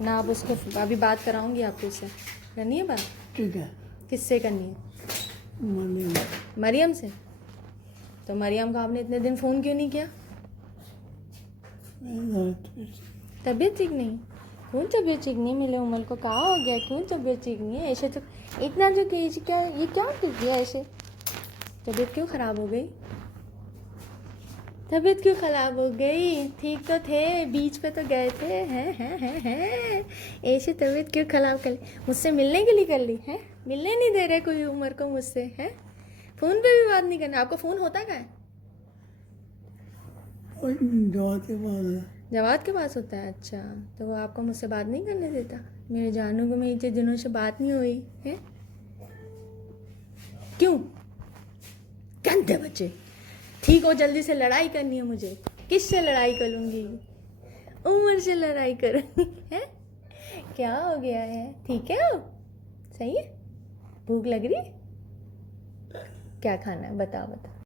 ना आप उसको अभी बात कराऊंगी आपको, उससे करनी है बात। ठीक है। किससे करनी है? मनी मरियम से। तो मरियम को आपने इतने दिन फ़ोन क्यों नहीं किया? तबीयत ठीक नहीं? क्यों तबीयत ठीक नहीं? मिले उमर को कहा हो गया, क्यों तबीयत ठीक नहीं है? ऐसे तो इतना जो केज क्या ये क्या कर दिया ऐसे? तबीयत क्यों ख़राब हो गई? तबीयत क्यों ख़राब हो गई? ठीक तो थे, बीच पे तो गए थे। हैं ऐसे तबीयत क्यों ख़राब कर ली? मुझसे मिलने के लिए कर ली है? मिलने नहीं दे रहे कोई उमर को मुझसे, है? फ़ोन पे भी बात नहीं करना। आपको फ़ोन होता क्या है? जवाब के बाद जवाद के पास होता है। अच्छा, तो वो आपको मुझसे बात नहीं करने देता? मेरे जानू को मेरी इतने दिनों से बात नहीं हुई है। क्यों? गंदे बच्चे। ठीक हो, जल्दी से लड़ाई करनी है मुझे। किससे लड़ाई करूँगी? उमर से लड़ाई करूँगी है? क्या हो गया है? ठीक है हो? सही है? भूख लग रही है? क्या खाना है बताओ बताओ।